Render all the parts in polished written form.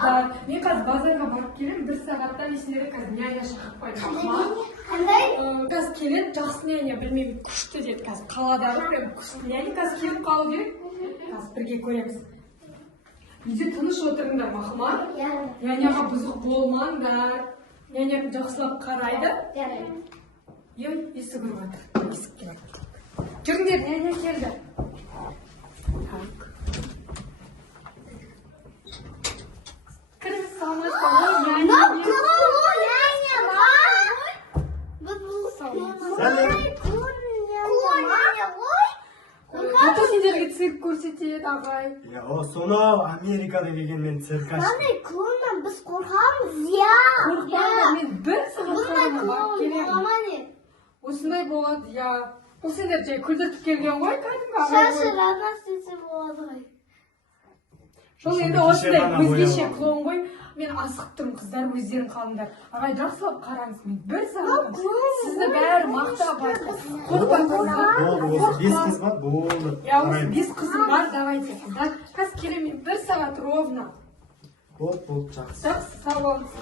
қыздар. Мен қазір базарға барып келемін, 1 сағаттан есімде қазір няня шақырып қойды. Қандай? Қазір келеді, жақсы няня, білмеймін, күшті деді қазір. Қаладағы прям күшті няня қазір келіп қалу керек. Қазір бірге көреміз. Үйде тыныш отырыңдар, мақұл. Няняға бұзық болмаңдар. Няня жақсылап қарайды. Есік ұрып жатыр. Есік келеді. Жүріңдер, няня келді. Кіріңіз, саламатсыздар. Ата сендерге цирк көрсетеді, ағай. Сонау Америкада келген цирк ашты. Қандай клоуннан біз қорқамыз, Қорықпаңдар, мен 1 сағат sonra барып келемін. Осындай болады, Бұл сендер жай күлдіртіп келген ғой, кәдімгі ағай. Шашы ранас десе болады ғой. Бұл енді осындай өзгеше клоун ғой. Мен асығып тұрмын, қыздар өздерің қалыңдар. Ағай, жақсылап қараңыз, мен 1 сағат. Сізді бәрі мақтап айтты. Қорықпаңдар. Болды, 5 қыз бар, болды. 5 қызым бар, давайте. Қазір келемін, 1 сағат ровно. Болды, жақсы. Жақсы, сау болыңыз.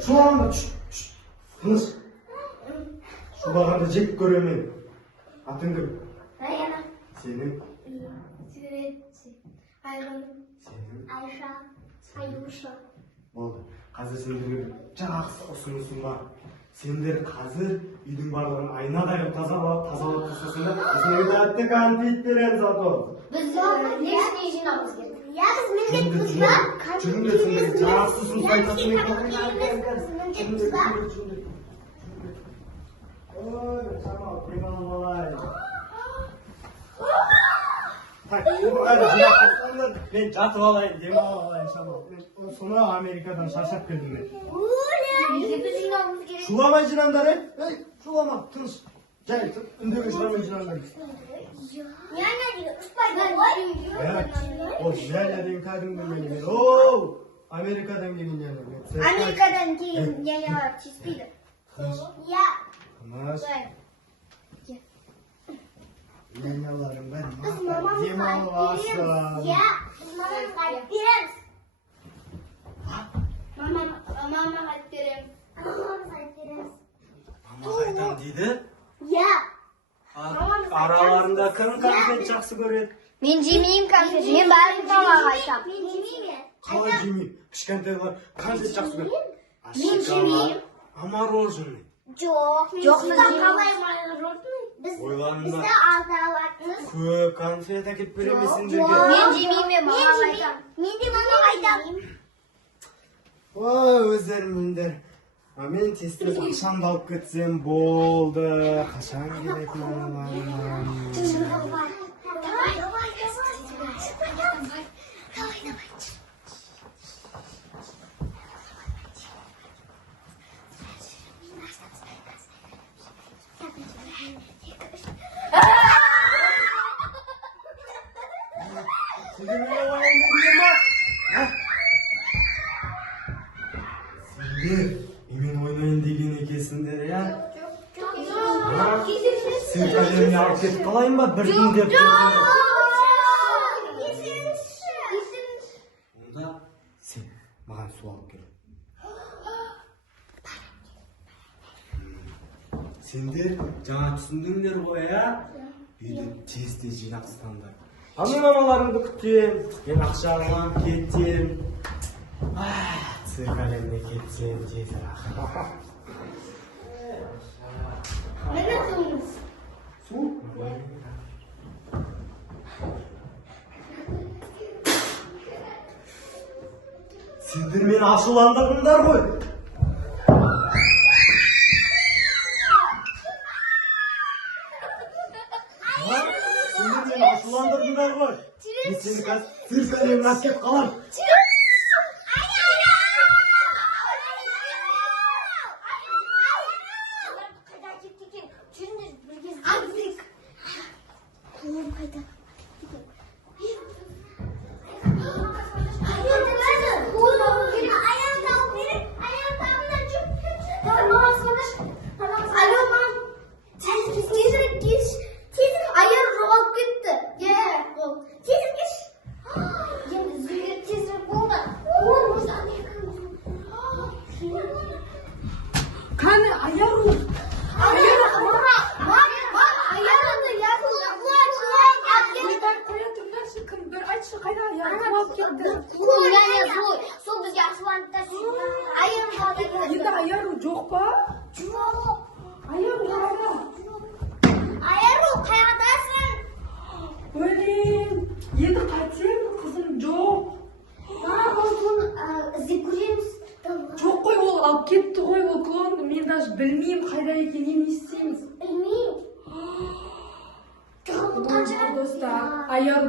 Шулағанда, тыныш. Шулағанда жек көремен. Атың кім? Раяна. Сенің? Сигаретчи. Айгүл. Сенің? Айша. Аюша. Болды. Қазір сендерге жақсы ұсынысым бар. Сендер қазір үйдің барлығын айнадай тазалап тастасыңдар. Сендерге әтті конфет береміз ато. Біз несіне жинауымыз керек? Біз міндетті тұздар. Жүріңдер, сендерге жақсы ұсыныс айтасың. Ой, Шамал, демалып алайын. Мен жатып алайын, демалып алайын, Шамал. Сонау Америкадан шаршап келдім мен. Міндетті жинауымыз керек. Шуламай жинаңдар, шулама, тыныш. Жай, үндеге шуламай жинаңдар. Няня деген ұспайды ғой. Ол няня деген кәдімгі няня. Оу, Америкадан келген няня. Америкадан келген няня тиіспейді. Иә. Тыныш. Няняларым бәрі Біз мақтап демалып алсын. Иә, біз мамаға береміз. Мамаға береміз. Мамаға айтам дейді? Иә. Араларында кім конфет жақсы көреді? Мен жемеймін конфет. Мен бәрін мамаға айтам. Мен жемеймін. Қалай жемеймін? Кішкентайлар конфет жақсы көреді. Мен жемеймін. А мороженое? Жоқ. Жоқ, біз қалай мороженое? Ойларында Бізді алдаватсыз. көп конфет әкеп беремін сендерге. Мен жемеймін, мамаға айтам. Мен де мамаға айтам. Ой, өздерің біліңдер. Мен тестіріп қашан алып кетсем болды. Қашан керек мамаларым. Сендер, мен ойнайын деген екенсіңдер, я? Сен әлеміне алып кетіп қалайын ба? Бірден деп онда сен маған су алып кел. Сендер жаңа түсіндіңдер ғой, я? Үйді тез жинақсыңдар. Мен мамаларыңды күтем, мен ақша алам, кетем. Цирк әлеміне кетсем, тезірек. Мені суыңыз. Су? Сендер мені ашуландырдыңдар ғой. Сендер мені ашуландырдыңдар ғой. Мен сені қазір цирк әлеміне алып кетіп қалам. Ayağım жоғалып кетті.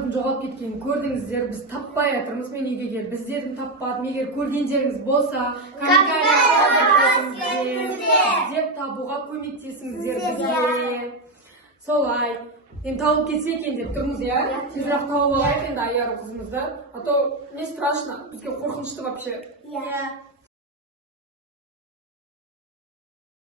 қыздардың жоғалып кеткенін көрдіңіздер, біз таппай жатырмыз. Мен үйге келіп, біздердің таппадым. Егер көргендеріңіз болса, деп табуға көмектесіңіздер бізге. Солай. Енді тауып кетсе екен деп тұрмыз, иә? Тезірек тауып алайық енді Айару қызымызды. А то не страшно, бізге қорқынышты вообще.